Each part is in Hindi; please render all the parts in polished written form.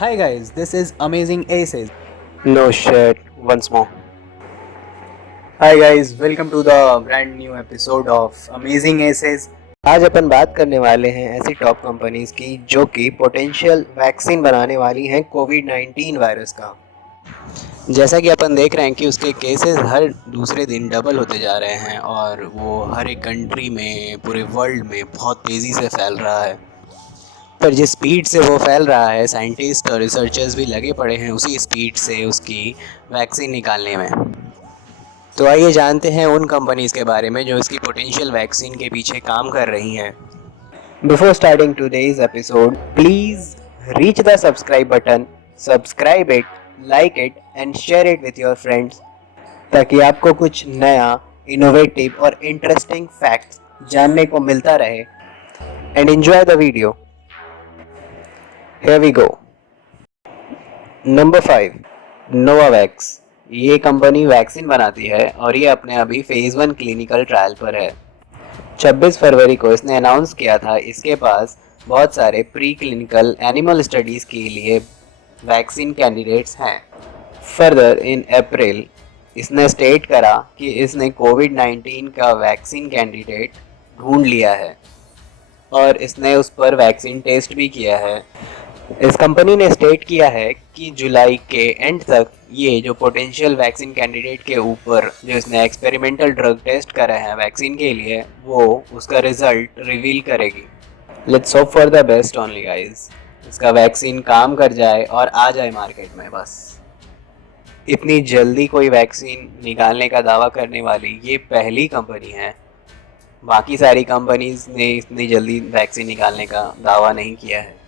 Hi guys, this is Amazing Aces. No shit, once more. Hi guys, welcome to the brand new episode of Amazing Aces. आज अपन बात करने वाले हैं ऐसी टॉप कंपनीज की जो कि पोटेंशियल वैक्सीन बनाने वाली हैं कोविड-19 वायरस का। जैसा कि अपन देख रहे हैं कि उसके केसेस हर दूसरे दिन डबल होते जा रहे हैं और वो हर एक कंट्री में पूरे वर्ल्ड में बहुत तेज़ी से फैल रहा है। पर जिस स्पीड से वो फैल रहा है, साइंटिस्ट और रिसर्चर्स भी लगे पड़े हैं उसी स्पीड से उसकी वैक्सीन निकालने में। तो आइए जानते हैं उन कंपनीज़ के बारे में जो इसकी पोटेंशियल वैक्सीन के पीछे काम कर रही हैं। Before starting today's episode, please reach the subscribe button, subscribe it, like it and share it with your friends ताकि आपको कुछ नया, इनोवेटिव और इंटरेस्टिंग फैक्ट्स जानने को मिलता रहे। And enjoy the video. Here we go. Number 5, Novavax. ये कंपनी वैक्सीन बनाती है और ये अपने अभी फेज़ 1 क्लिनिकल ट्रायल पर है। 26 फरवरी को इसने अनाउंस किया था इसके पास बहुत सारे प्री क्लिनिकल एनिमल स्टडीज़ के लिए वैक्सीन कैंडिडेट्स हैं। फर्दर इन अप्रैल इसने स्टेट करा कि इसने कोविड-19 का वैक्सीन कैंडिडेट ढूंढ लिया है और इसने उस पर वैक्सीन टेस्ट भी किया है। इस कंपनी ने स्टेट किया है कि जुलाई के एंड तक ये जो पोटेंशियल वैक्सीन कैंडिडेट के ऊपर जो इसने एक्सपेरिमेंटल ड्रग टेस्ट करा है वैक्सीन के लिए वो उसका रिजल्ट रिवील करेगी। Let's hope for the best only guys. इसका वैक्सीन काम कर जाए और आ जाए मार्केट में बस। इतनी जल्दी कोई वैक्सीन निकालने का दावा करने वाली ये पहली कंपनी है। बाकी सारी कंपनीज ने इतनी जल्दी वैक्सीन निकालने का दावा नहीं किया है।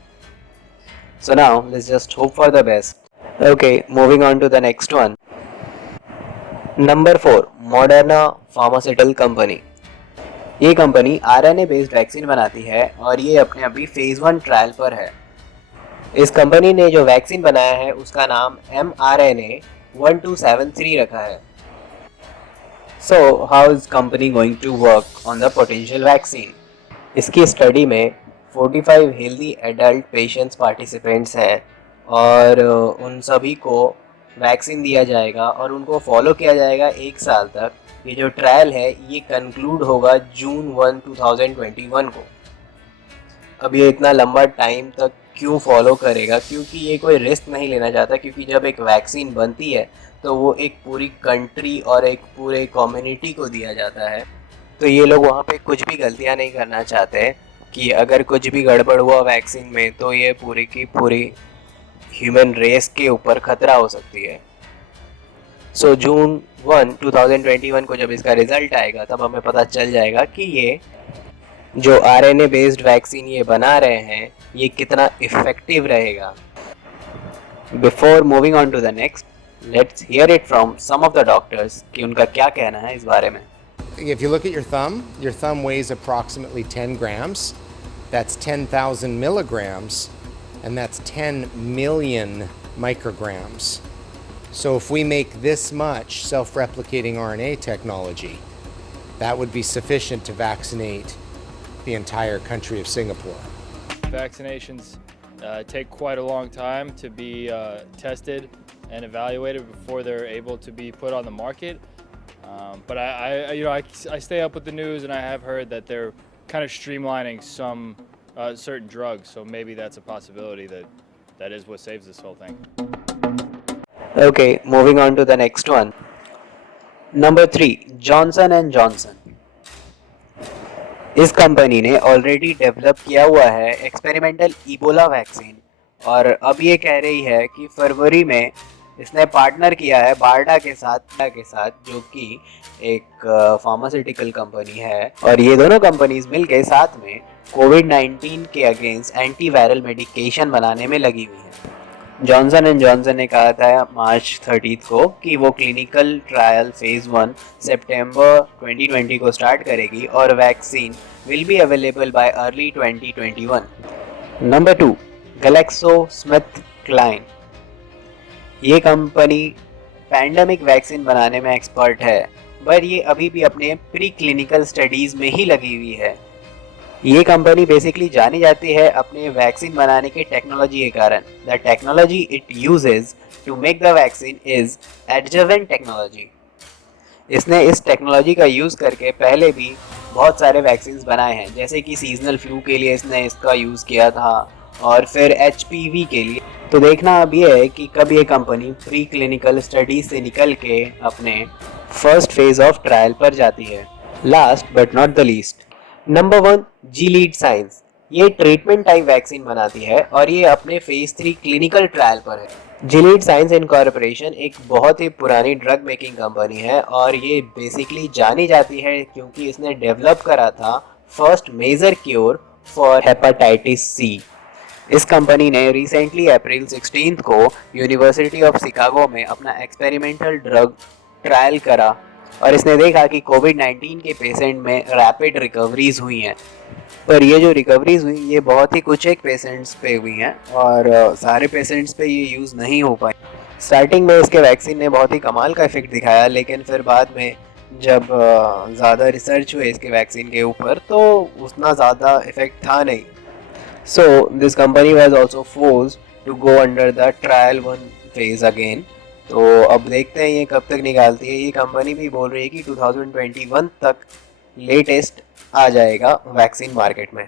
So now let's just hope for the best. Okay, moving on to the next one. Number 4, Moderna Pharmaceutical Company. ये कंपनी RNA बेस्ड वैक्सीन बनाती है और ये अपने अभी फेज़ 1 ट्रायल पर है। इस कंपनी ने जो वैक्सीन बनाया है उसका नाम mRNA-1273 रखा है। So how is company going to work on the potential vaccine? इसकी स्टडी में 45 हेल्दी एडल्ट पेशेंट्स पार्टिसिपेंट्स हैं और उन सभी को वैक्सीन दिया जाएगा और उनको फॉलो किया जाएगा 1 साल तक। ये जो ट्रायल है ये कंक्लूड होगा जून 1, 2021 को। अब ये इतना लंबा टाइम तक क्यों फॉलो करेगा? क्योंकि ये कोई रिस्क नहीं लेना चाहता, क्योंकि जब एक वैक्सीन बनती है तो वो एक पूरी कंट्री और एक पूरे कम्युनिटी को दिया जाता है। तो ये लोग वहाँ पे कुछ भी गलतियाँ नहीं करना चाहते कि अगर कुछ भी गड़बड़ हुआ वैक्सीन में तो ये पूरी की पूरी ह्यूमन रेस के ऊपर खतरा हो सकती है। सो जून 1, 2021 को जब इसका रिजल्ट आएगा तब हमें पता चल जाएगा कि ये जो RNA बेस्ड वैक्सीन ये बना रहे हैं ये कितना इफेक्टिव रहेगा। Before moving on to the next, let's hear it from some of the doctors कि उनका क्या कहना है इस बारे में। If you look at your thumb weighs approximately 10 grams. That's 10,000 milligrams, and that's 10 million micrograms. So if we make this much self-replicating RNA technology, that would be sufficient to vaccinate the entire country of Singapore. Vaccinations take quite a long time to be tested and evaluated before they're able to be put on the market. But I stay up with the news, and I have heard that they're kind of streamlining some certain drugs. So maybe that's a possibility that is what saves this whole thing. Okay, moving on to the next one. Number 3, Johnson and Johnson. इस कंपनी ने ऑलरेडी डेवलप किया हुआ है एक्सपेरिमेंटल इबोला वैक्सीन और अब ये कह रही है कि फरवरी में इसने पार्टनर किया है बार्डा के साथ जो कि एक फार्मास्यूटिकल कंपनी है और ये दोनों कंपनीज मिलके साथ में कोविड-19 के अगेंस्ट एंटीवायरल मेडिकेशन बनाने में लगी हुई हैं। जॉनसन एंड जॉनसन ने कहा था मार्च 30 को कि वो क्लिनिकल ट्रायल फेज़ 1 सितंबर 2020 को स्टार्ट करेगी और vaccine will be available by early 2021। Number 2, GlaxoSmithKline। ये कंपनी पैंडेमिक वैक्सीन बनाने में एक्सपर्ट है पर ये अभी भी अपने प्री क्लिनिकल स्टडीज़ में ही लगी हुई है। ये कंपनी बेसिकली जानी जाती है अपने वैक्सीन बनाने के टेक्नोलॉजी के कारण। The technology it uses to make the vaccine is adjuvant technology. इसने इस टेक्नोलॉजी का यूज़ करके पहले भी बहुत सारे वैक्सीन्स बनाए हैं, जैसे कि सीजनल फ्लू के लिए इसने इसका यूज़ किया था और फिर HPV के लिए। तो देखना अब ये है कि कब ये कंपनी प्री क्लिनिकल स्टडीज से निकल के अपने फर्स्ट फेज ऑफ ट्रायल पर जाती है। Last but not the least, number 1 Gilead Sciences। ये ट्रीटमेंट टाइप वैक्सीन बनाती है और ये अपने फेज 3 क्लिनिकल ट्रायल पर है। Gilead Sciences इनकॉर्पोरेशन एक बहुत ही पुरानी ड्रग मेकिंग कंपनी है और ये बेसिकली जानी जाती है क्योंकि इसने डेवलप करा था first major cure for hepatitis C। इस कंपनी ने रिसेंटली अप्रैल 16 को यूनिवर्सिटी ऑफ शिकागो में अपना एक्सपेरिमेंटल ड्रग ट्रायल करा और इसने देखा कि कोविड-19 के पेशेंट में रैपिड रिकवरीज हुई हैं। पर ये जो रिकवरीज हुई ये बहुत ही कुछ एक पेशेंट्स पे हुई हैं और सारे पेशेंट्स पे ये यूज़ नहीं हो पाई। स्टार्टिंग में इसके वैक्सीन ने बहुत ही कमाल का इफेक्ट दिखाया, लेकिन फिर बाद में जब ज़्यादा रिसर्च हुए इसके वैक्सीन के ऊपर तो उतना ज़्यादा इफेक्ट था नहीं। So this company was also forced to go under the trial 1 phase again। तो अब देखते हैं ये कब तक निकालती है। ये कंपनी भी बोल रही है कि 2021 तक लेटेस्ट आ जाएगा वैक्सीन मार्केट में।